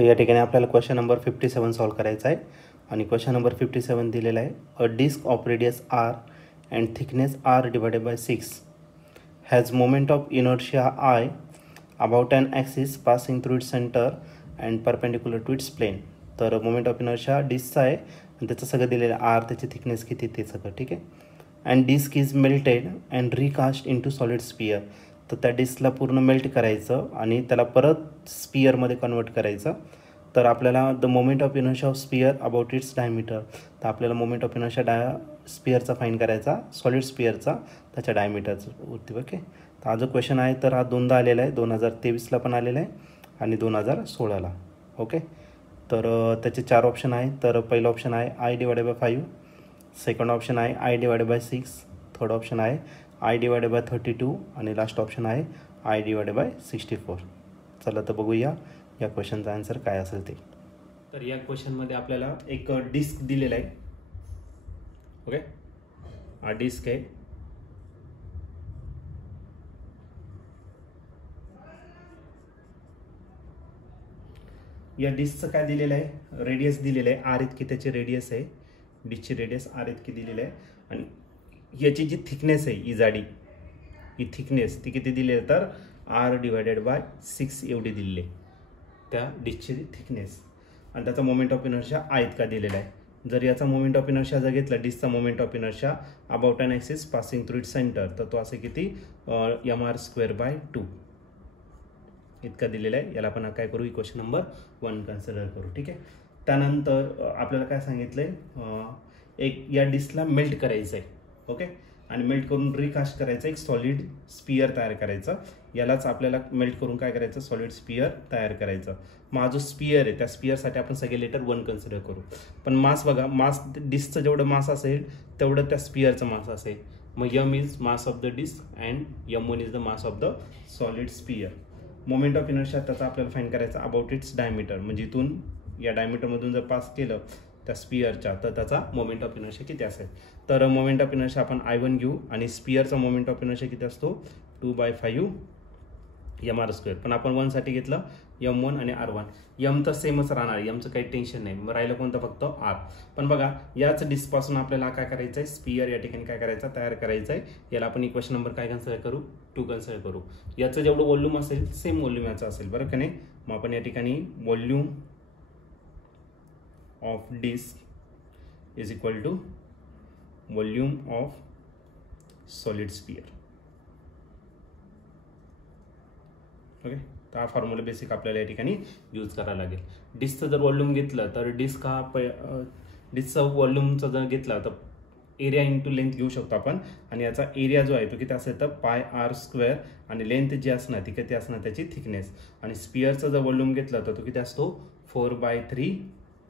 तर या ठिकाणी आपल्याला क्वेश्चन नंबर 57 सॉल्व करायचा आहे आणि क्वेश्चन नंबर 57 दिलेला आहे. A disc of radius r and thickness r divided by 6 has moment of inertia I about an axis passing through its centre and perpendicular to its plane. तर moment of inertia डिस्कचा आहे आणि त्याचं सगळं दिलेलं आहे, r त्याची thickness किती ते सगळं ठीक आहे. And disc is melted and recast into solid sphere. तर त्या डिस्कला पूर्ण मेल्ट करायचं आणि त्याला परत स्पियरमध्ये कन्वर्ट करायचं. तर आपल्याला the moment of inertia of sphere about its diameter. तर आपल्याला मोमेंट ऑफ इनर्शिया स्पियरचा फाईन करायचा, सॉलिड स्पियरचा त्याच्या डायमीटरचा वरती. ओके, तर हा जो क्वेश्चन आहे तर हा दोनदा आलेला आहे, 2023ला पण आलेला आहे आणि 2016ला. ओके, तर त्याचे 4 ऑप्शन आहे. तर पहिलं ऑप्शन आहे I divided by 5, second option आहे I divided by 6, third option आहे I डिवायडेड बाय 32 आणि लास्ट ऑप्शन आहे I डिवायडेड बाय 64. चला तर बघूया या क्वेश्चनचा आन्सर काय असेल ते. तर या क्वेश्चनमध्ये आपल्याला एक डिस्क दिलेला आहे. ओके, हा डिस्क आहे. या डिस्कचं काय दिलेलं आहे, रेडियस दिलेलं आहे r इतकी त्याची रेडियस आहे, डिस्कची रेडियस r इतकी दिलेली आहे आणि याची जी थिकनेस आहे, ही जाडी, ही थिकनेस ती किती दिली आहे तर r डिवायडेड बाय 6 एवढी दिलेली आहे त्या डिस्कची थिकनेस. आणि त्याचा मोमेंट ऑफ इनर्शिया I इतका दिलेला आहे. जर याचा मोमेंट ऑफ इनर्शिया जर घेतला, डिस्कचा moment of inertia about an axis passing through its centre, तर तो असे किती mr²/2 इतका दिलेला आहे. याला आपण काय करू, इक्वेशन नंबर 1 कन्सिडर करू. ठीक आहे. त्यानंतर आपल्याला काय सांगितलंय, एक या डिस्कला मेल्ट करायचं आहे. ओके, आणि मेल्ट करून रिकास्ट करायचं, एक सॉलिड स्पियर तयार करायचं. यालाच आपल्याला मेल्ट करून काय करायचं, सॉलिड स्पियर तयार करायचं. मग हा जो स्पियर आहे त्या स्पियरसाठी आपण सगळे लेटर 1 कन्सिडर करू. पण मास बघा, मास डिस्कचं जेवढं मास असेल तेवढं त्या स्पियरचं मास असेल. मग m is mass of the disc and m1 is the mass of the solid sphere. Moment of inertia त्याचा आपल्याला फाईंड करायचा अबाउट इट्स डायमीटर, म्हणजे इथून या डायमीटरमधून जर पास केलं त्या स्पियरच्या तर त्याचा मोमेंट ऑफ इनर्शिया किती असेल. तर मोमेंट ऑफ इनर्शिया आपण I1 घेऊ आणि स्पियरचा मोमेंट ऑफ इनर्शिया किती असतो 2/5 mr². पण आपण 1 साठी घेतलं m1 आणि r1. m तर सेमच राहणार, mचं काही टेन्शन नाही. मग राहिलं कोणतं, फक्त r. पण बघा, याच डिस्कपासून आपल्याला काय करायचं आहे, स्पियर या ठिकाणी काय करायचं, तयार करायचं आहे. याला आपण इक्वेशन नंबर काय कन्सिडर करू, 2 कन्सिडर करू. याचं जेवढं व्हॉल्यूम असेल सेम व्हॉल्यूम याचं असेल, बरं का नाही. मग आपण या ठिकाणी volume of disc is equal to volume of solid sphere. Okay, तर हा फॉर्म्युला बेसिक आपल्याला या ठिकाणी यूज करायला लागेल. डिस्कचं जर व्हॉल्यूम घेतलं तर डिस्क हा डिस्कचा व्हॉल्यूमचा जर घेतला तर एरिया इंटू लेंथ घेऊ शकतो आपण. आणि याचा एरिया जो आहे तो किती असेल तर πr² आणि लेंथ जी असणार ती किती असणार, त्याची थिकनेस. आणि स्पियरचा जर व्हॉल्यूम घेतला तर तो किती असतो 4/3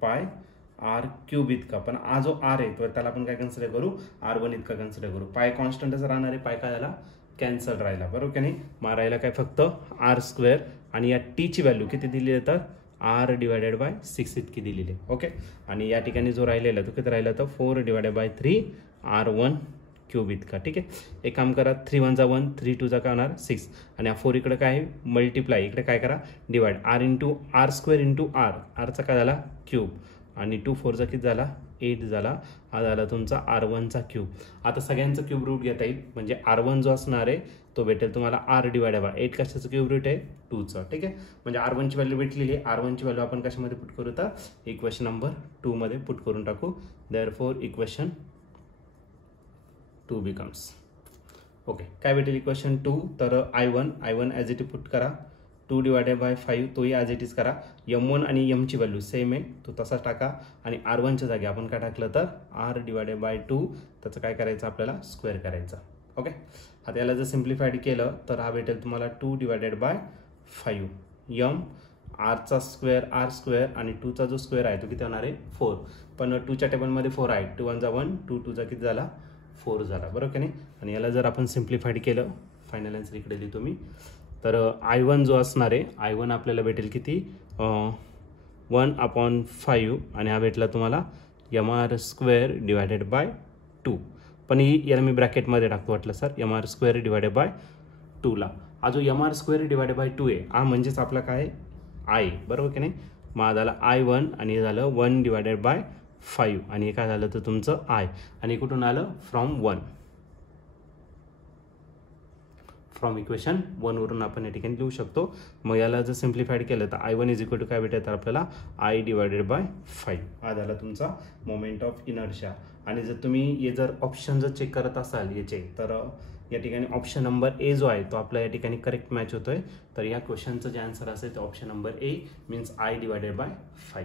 πr³ इतका. पण हा जो r आहे तो त्याला आपण काय कन्सिडर करू, r1 इतका कन्सिडर करू. पाय कॉन्स्टंटच राहणार आहे, पाय काय झाला, कॅन्सल राहिला, बरोबर की नाही. मग राहिला काय, फक्त r² आणि या t ची व्हॅल्यू किती दिली आहे तर r डिवायडेड बाय 6 इतकी दिलेली आहे. ओके, आणि या ठिकाणी जो राहिलेला तो किती राहिला तर 4/3 r1³ इतका. ठीक आहे, एक काम करा, 3 1 1, 3 2 काय होणार 6 आणि हा 4 इकडे काय मल्टिप्लाय, इकडे काय करा डिवाइड, r² इंटू r, rचा काय झाला क्यूब आणि 2 4 किती झाला 8 झाला. हा झाला तुमचा r1चा क्यूब. आता सगळ्यांचं क्यूब रूट घेता येईल, म्हणजे r1 जो असणार आहे तो भेटेल तुम्हाला r डिवायडेड बाय 8. कशाचं क्यूब रूट आहे 2चा. ठीक आहे, म्हणजे r1ची व्हॅल्यू भेटलेली आहे. r1ची व्हॅल्यू आपण कशामध्ये पुट करू तर इक्वेशन नंबर 2 मध्ये पुट करून टाकू. Therefore equation 2 becomes. ओके, काय भेटेल इक्वेशन 2 तर I1 as it is put करा, 2 डिवायडेड बाय 5 तोही ॲज इट इज करा. m1 आणि m ची व्हॅल्यू सेम आहे, तो तसाच टाका. आणि r1च्या जागी आपण काय टाकलं तर r डिवायडेड बाय 2, त्याचं काय करायचं आपल्याला स्क्वेअर करायचं. ओके, आता याला जर सिम्प्लिफाईड केलं तर हा भेटेल तुम्हाला 2 डिवायडेड बाय 5 m r² आणि 2चा जो स्क्वेअर आहे तो किती होणार आहे 4. पण 2च्या टेबलमध्ये 4 आहे, 2 1 1, 2 2 किती झाला 4 झाला, बरोबर की नाही. आणि याला जर आपण सिम्प्लिफाईड केलं, फायनल आन्सर इकडे लिहितो मी. तर I1 जो असणार आहे, I1 आपल्याला भेटेल किती 1/5 आणि हा भेटला तुम्हाला mr² डिवायडेड बाय 2. पण याला मी ब्रॅकेटमध्ये टाकतो वाटलं सर, mr² डिवायडेड बाय 2ला. हा जो mr² डिवायडेड बाय 2 आहे हा म्हणजेच आपला काय I, बरोबर की नाही. मग हा झालं I1 आणि हे झालं 1/5 आणि हे काय झालं तर तुमचं I आणि कुठून आलं फ्रॉम 1 फ्रॉम इक्वेशन 1 वरून आपण या ठिकाणी लिहू शकतो. मग याला जर सिम्प्लिफाईड केलं तर I1 इज इक्वल टू काय भेटेल तर आपल्याला I/5 हा झाला तुमचा मोमेंट ऑफ इनर्शिया. आणि जर तुम्ही हे जर ऑप्शन जर चेक करत असाल याचे तर या ठिकाणी ऑप्शन नंबर ए जो आहे तो आपला या ठिकाणी करेक्ट मॅच होतोय. तर या क्वेश्चनचं जे आन्सर असेल ते option number A means I/5.